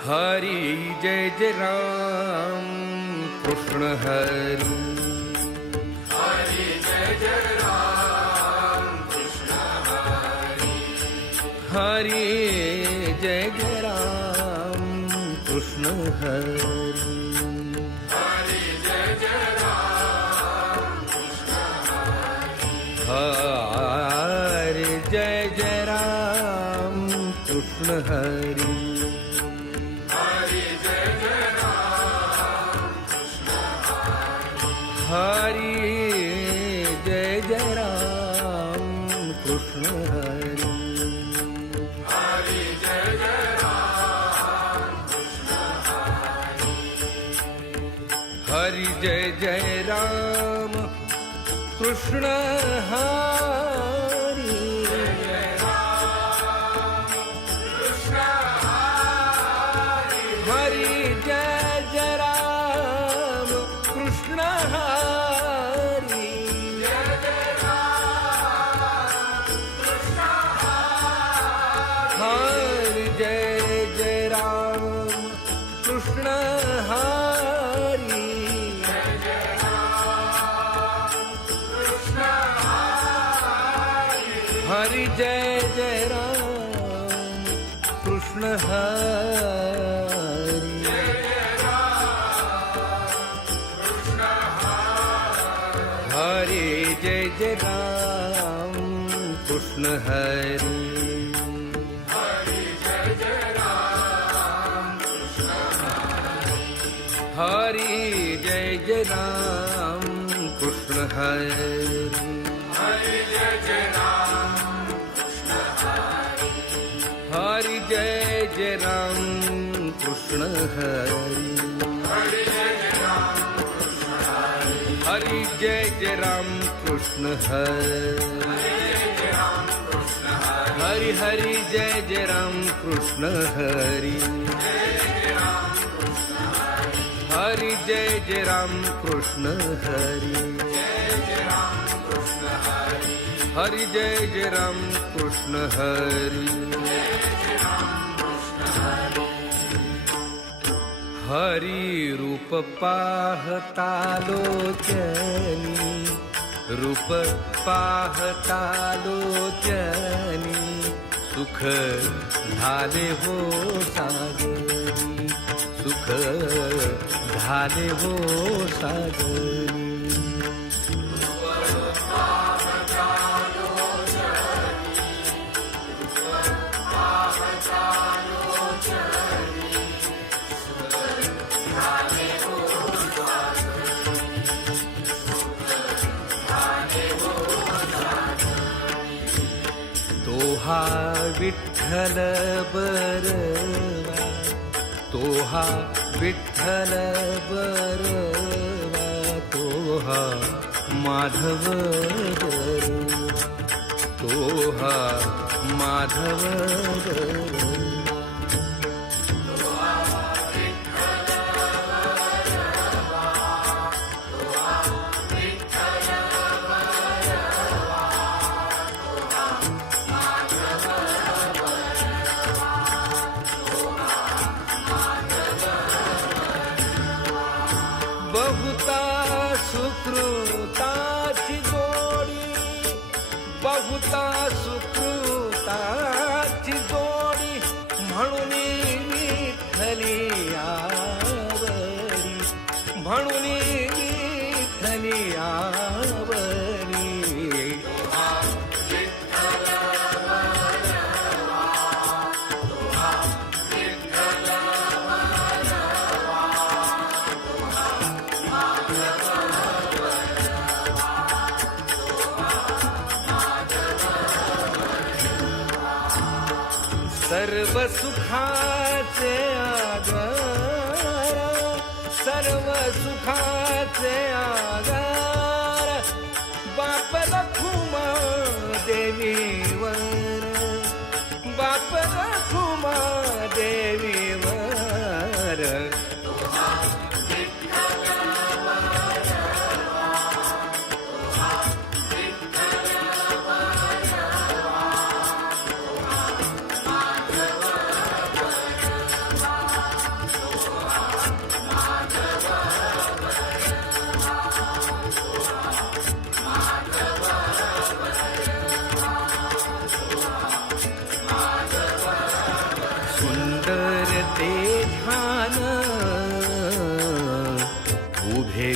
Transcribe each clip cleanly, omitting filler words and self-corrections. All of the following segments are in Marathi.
हरी जय जय राम कृष्ण हरी। हरी जय जय राम कृष्ण हरी। हरी जय जय राम कृष्ण हरी। हरी जय जय राम कृष्ण हरी। हरि जय जय राम कृष्ण हरि। हरी जय जय राम कृष्ण हरी। हरि जय जय राम कृष्ण हरि। हरी जय जय राम कृष्ण हरी। हरि जय जय राम कृष्ण हरि। हरि जय जय राम कृष्ण हरि। हरि जय जय राम कृष्ण हरि। हरि जय जय राम कृष्ण हरि। हरि जय जय राम कृष्ण हरि। हरि जय जय राम कृष्ण हरि। हरी जय जय राम हरि जय जय राम कृष्ण हरि। हरी जय जय राम हरि जय जय राम कृष्ण हरि। हरि हरि जय जय राम कृष्ण हरि। हरि जय जय राम कृष्ण हरि। हरि जय जय राम कृष्ण हरि। हरि रूप पाहता लोचनी। रूप पाहता लोचनी। सुख झाले हो सागरी। सुख झाले हो सागरी। तोहा विठ्ठल बरवा। तोहा विठ्ठल बरवा। तोहा माधव बरवा। तोहा माधव बरवा। बहुता सुकृताची जोडी। बहुता सुकृताची जोडी। म्हणून विठ्ठली आवरी। म्हणून विठ्ठली आवरी। सर्व सुखाचे आधार। सर्व सुखाचे आधार। बाप रखुमा देवीवर। बाप रखुमा देवीवर।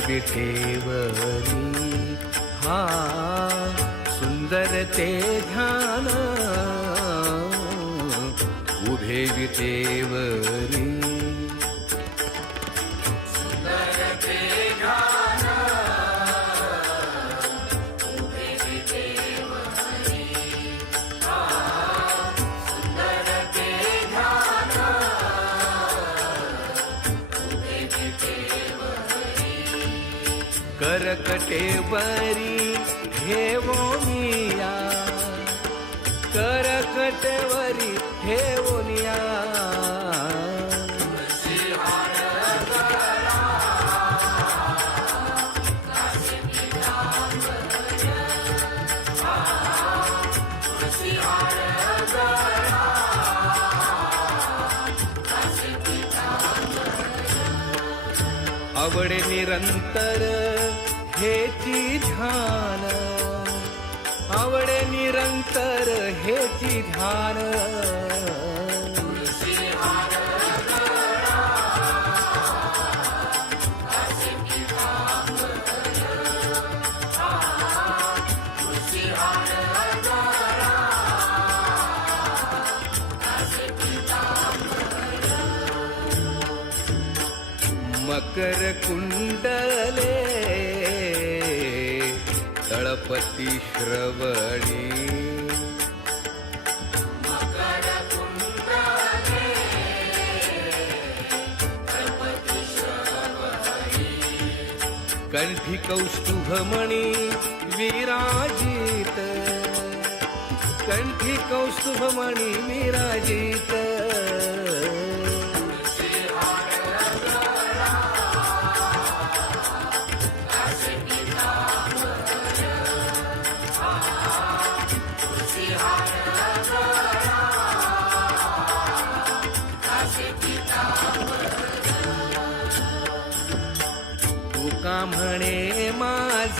विटेवरी हा सुंदर ते ध्यान उभे विटेवरी करकटे बरी ठेवोनिया करकटवरी ठेवोनिया आवडे निरंतर हेची ध्यान आवडे निरंतर हेची ध्यान मकर कुंडले तळपती श्रवणी कंठी कौस्तुभमणी विराजित कंठी कौस्तुभमणी विराजित